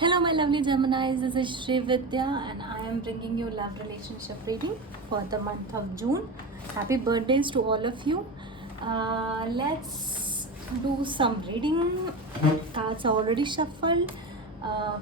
Hello, my lovely Geminis. This is Shri Vidya, and I am bringing you love relationship reading for the month of June. Happy birthdays to all of you. Let's do some reading. Cards are already shuffled.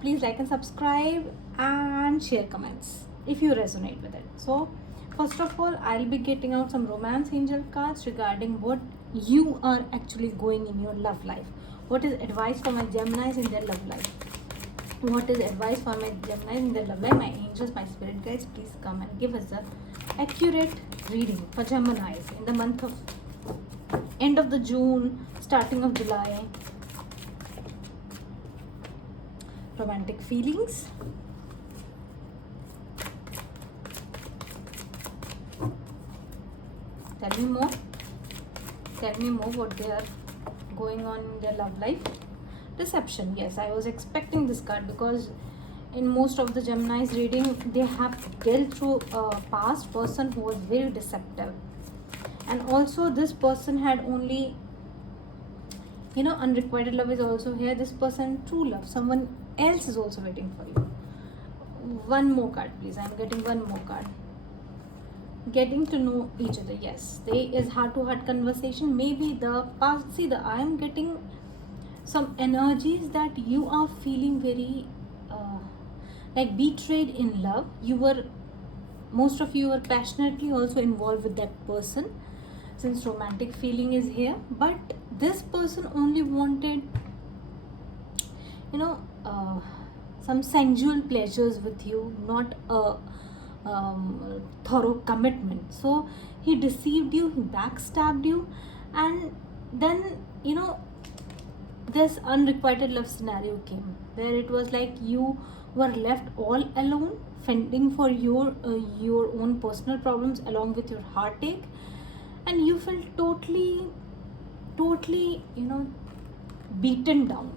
Please like and subscribe and share comments if you resonate with it. So, first of all, I'll be getting out some romance angel cards regarding what you are actually going in your love life. What is advice for my Geminis in their love life? What is advice for my Gemini in their love life? My angels, my spirit guides, please come and give us the accurate reading for Geminis in the month of end of the June, starting of July. Romantic feelings. Tell me more. Tell me more what they are going on in their love life. Deception. Yes, I was expecting this card because in most of the Gemini's reading they have dealt through a past person who was very deceptive, and also this person had only, unrequited love is also here. This person true love, someone else is also waiting for you. One more card please. I'm getting one more card. Getting to know each other. Yes, there is heart to heart conversation. Maybe the past, see, the I am getting some energies that you are feeling very like betrayed in love. You were, most of you were passionately also involved with that person, since romantic feeling is here, but this person only wanted some sensual pleasures with you, not a thorough commitment. So he deceived you, he backstabbed you, and then this unrequited love scenario came where it was like you were left all alone, fending for your own personal problems along with your heartache, and you felt totally beaten down.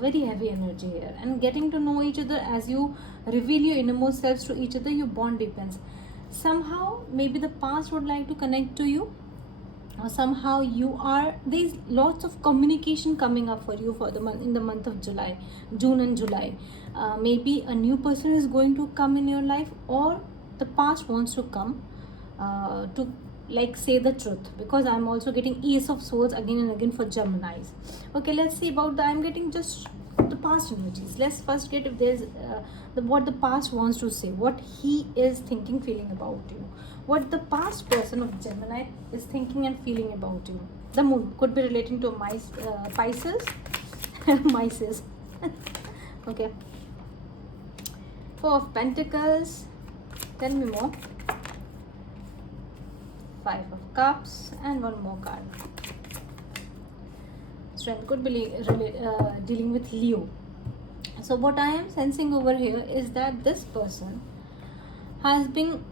Very heavy energy here. And getting to know each other, as you reveal your innermost selves to each other, your bond deepens. Somehow maybe the past would like to connect to you, or somehow you are, there's lots of communication coming up for you for the month, in the month of June and July. Maybe a new person is going to come in your life, or the past wants to come to like say the truth, because I'm also getting Ace of Swords again and again for Geminis. Okay, let's see about the, I'm getting just the past energies. Let's first get if there's what the past wants to say, what he is thinking, feeling about you, what the past person of Gemini is thinking and feeling about you. The moon could be relating to Pisces. Mices. Okay, Four of Pentacles. Tell me more. Five of Cups and one more card. Strength could be dealing with Leo. So what I am sensing over here is that this person has been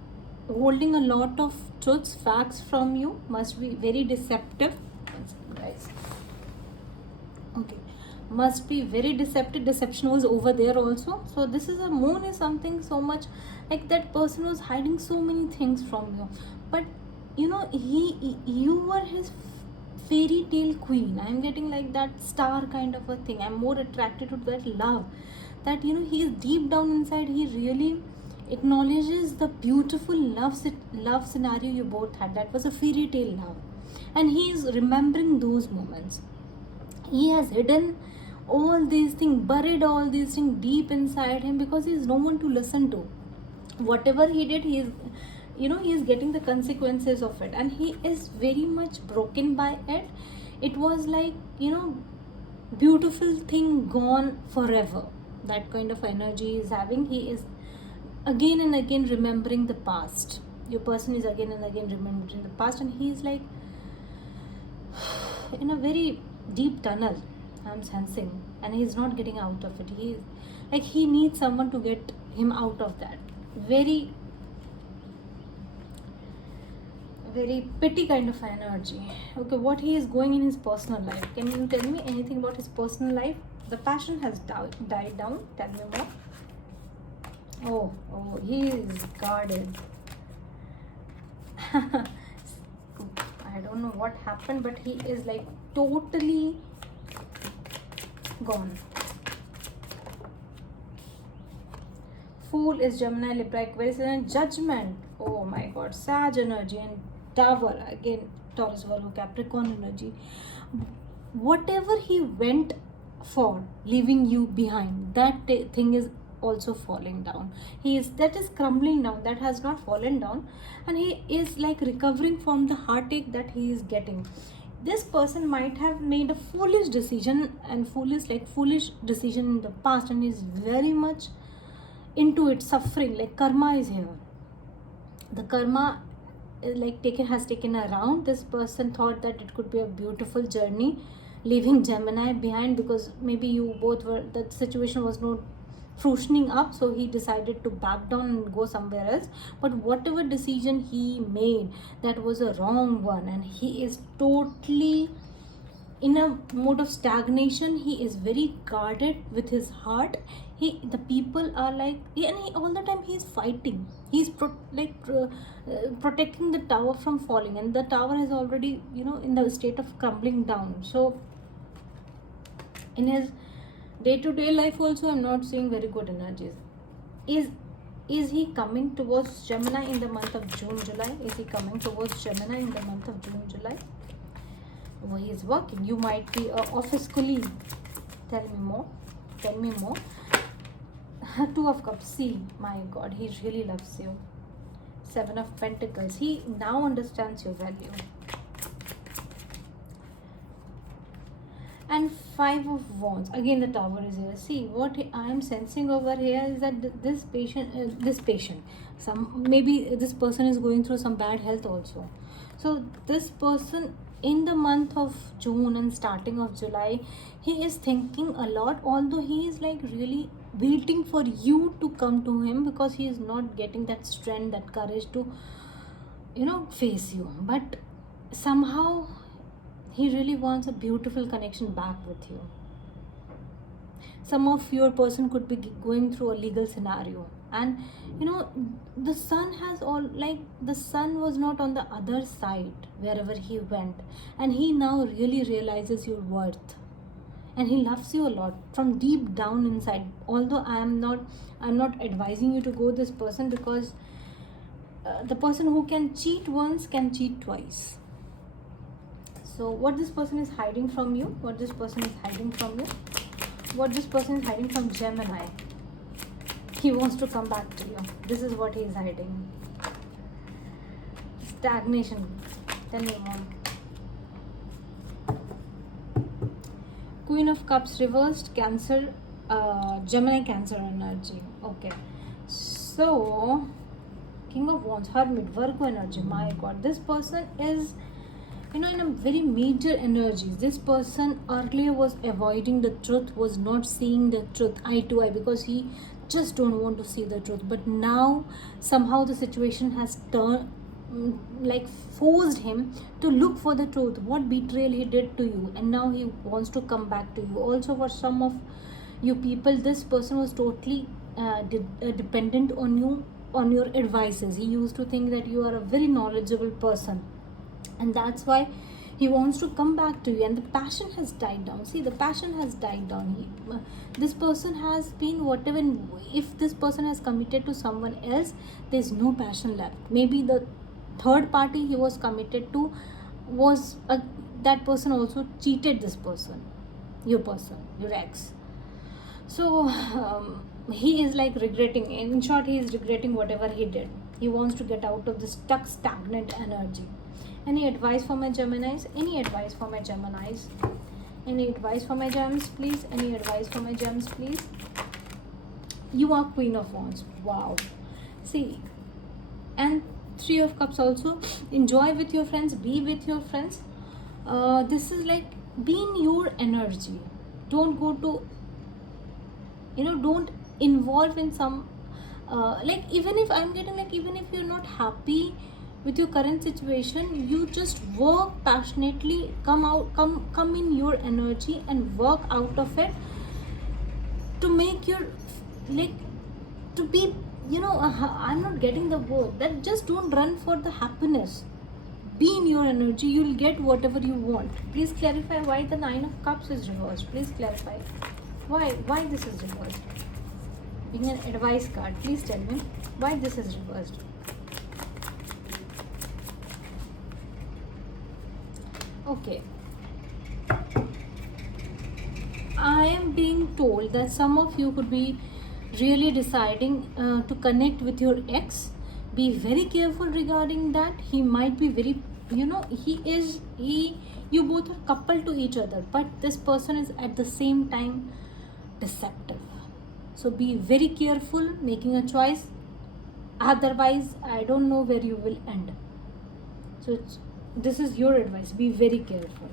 holding a lot of truths, facts from you, must be very deceptive. One second, guys. Okay, must be very deceptive. Deception was over there also. So this is a moon is something so much like that person was hiding so many things from you, but you were his fairy tale queen. I'm getting like that star kind of a thing. I'm more attracted to that love, that he is deep down inside, he really acknowledges the beautiful love scenario you both had. That was a fairy tale love, and he is remembering those moments. He has hidden all these things, buried all these things deep inside him, because he is no one to listen to. Whatever he did, he is he is getting the consequences of it, and he is very much broken by it. It was like beautiful thing gone forever. That kind of energy is having. He is again and again remembering the past. Your person is again and again remembering the past, and he is like in a very deep tunnel, I'm sensing, and he's not getting out of it. He is like, he needs someone to get him out of that very pity kind of energy. Okay, what he is going in his personal life. Can you tell me anything about his personal life? The passion has died down. Tell me more. Oh, he is guarded. I don't know what happened, but he is like totally Gone. Fool is Gemini, Libra, Aquarius, and Judgment. Oh my God, Sag energy and Tower again. Taurus, Virgo, Capricorn energy. Whatever he went for, leaving you behind, that thing is also falling down. That is crumbling down. That has not fallen down, and he is like recovering from the heartache that he is getting. This person might have made a foolish decision and foolish decision in the past, and is very much into it, suffering. Like karma is here. The karma has taken a round. This person thought that it could be a beautiful journey, leaving Gemini behind, because maybe you both were, that situation was not fruitioning up, so he decided to back down and go somewhere else. But whatever decision he made, that was a wrong one, and he is totally in a mode of stagnation. He is very guarded with his heart. The people are like, and all the time he's fighting. He's protecting the tower from falling, and the tower is already in the state of crumbling down. So in his day-to-day life also, I'm not seeing very good energies. Is he coming towards Gemini in the month of June, July? Is he coming towards Gemini in the month of June, July? Oh, he is working. You might be an office colleague. Tell me more. Two of Cups. See, my God, he really loves you. Seven of Pentacles. He now understands your value. And Five of Wands. Again, the Tower is here. See, what I am sensing over here is that this patient, maybe this person is going through some bad health also. So this person in the month of June and starting of July, he is thinking a lot, although he is like really waiting for you to come to him, because he is not getting that strength, that courage to face you. But somehow he really wants a beautiful connection back with you. Some of your person could be going through a legal scenario, and the sun the sun was not on the other side wherever he went, and he now really realizes your worth, and he loves you a lot from deep down inside. Although I'm not advising you to go this person, because the person who can cheat once can cheat twice. So what this person is hiding from you, what this person is hiding from Gemini. He wants to come back to you. This is what he is hiding. Stagnation. Tell me more. Queen of Cups reversed. Cancer, Gemini Cancer energy. Okay. So King of Wands, Hermit, Virgo energy. My God, this person is in a very major energies. This person earlier was avoiding the truth, was not seeing the truth eye to eye, because he just don't want to see the truth. But now somehow the situation has forced him to look for the truth, what betrayal he did to you, and now he wants to come back to you. Also, for some of you people, this person was totally dependent on you, on your advices. He used to think that you are a very knowledgeable person, and that's why he wants to come back to you, and the passion has died down. See, the passion has died down. This person has been whatever. If this person has committed to someone else, there's no passion left. Maybe the third party he was committed to was that person also cheated this person, your ex. So he is like regretting. In short, he is regretting whatever he did. He wants to get out of this stuck, stagnant energy. Any advice for my Geminis? Any advice for my Geminis? Any advice for my gems, please? Any advice for my gems, please? You are Queen of Wands. Wow. See, and Three of Cups also. Enjoy with your friends. Be with your friends. This is like, be in your energy. Don't go to, don't involve in some, even if I'm getting even if you're not happy with your current situation, you just work passionately, come in your energy and work out of it to make your to be I'm not getting the word, that just don't run for the happiness. be in your energy, you'll get whatever you want. Please clarify why the Nine of Cups is reversed. Please clarify why this is reversed. Being an advice card, please tell me why this is reversed. Okay, I am being told that some of you could be really deciding to connect with your ex. Be very careful regarding that. He might be very, you both are coupled to each other, but this person is at the same time deceptive. So be very careful making a choice. Otherwise, I don't know where you will end. So this is your advice. Be very careful.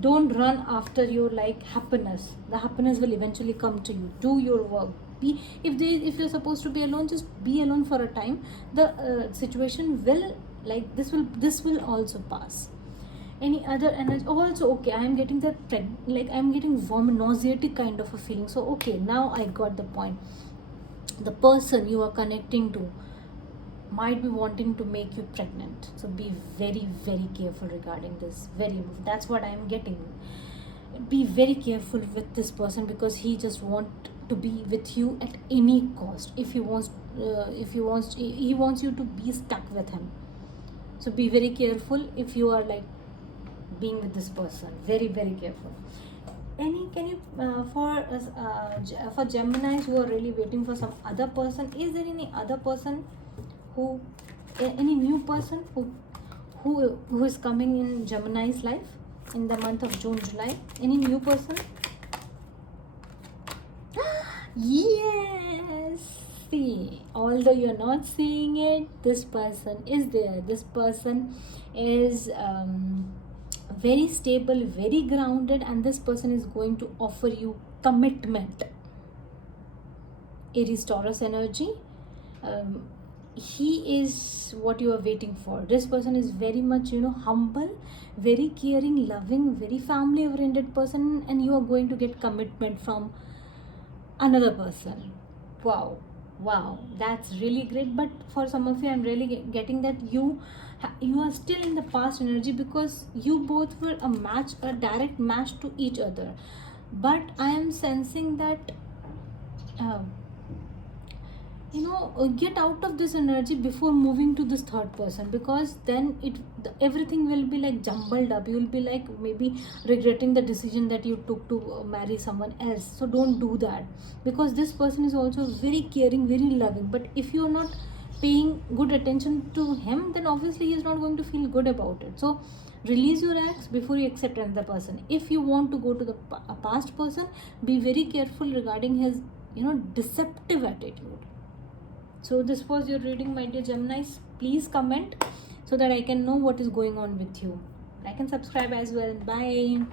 Don't run after your happiness. The happiness will eventually come to you. Do your work. If you're supposed to be alone, just be alone for a time. The situation will this will also pass. Any other energy? Also, okay, I am getting that I'm getting nauseatic kind of a feeling. So okay, now I got the point. The person you are connecting to might be wanting to make you pregnant, so be very very careful regarding this. That's what I am getting. Be very careful with this person, because he just want to be with you at any cost. If he wants you to be stuck with him. So be very careful if you are being with this person. Very very careful. Can you for Geminis who are really waiting for some other person, is there any other person any new person who is coming in Gemini's life in the month of June, July? Any new person? Yes. See, although you're not seeing it, this person is there. This person is very stable, very grounded, and this person is going to offer you commitment. Aries Taurus energy. He is what you are waiting for. This person is very much humble, very caring, loving, very family oriented person, and you are going to get commitment from another person. Wow, that's really great. But for some of you, I'm really getting that you are still in the past energy, because you both were a direct match to each other. But I am sensing that get out of this energy before moving to this third person, because then everything will be jumbled up. You will be maybe regretting the decision that you took to marry someone else. So don't do that, because this person is also very caring, very loving. But if you are not paying good attention to him, then obviously he is not going to feel good about it. So release your ex before you accept another person. If you want to go to the past person, be very careful regarding his deceptive attitude. So this was your reading, my dear Geminis. Please comment so that I can know what is going on with you. Like and subscribe as well. Bye.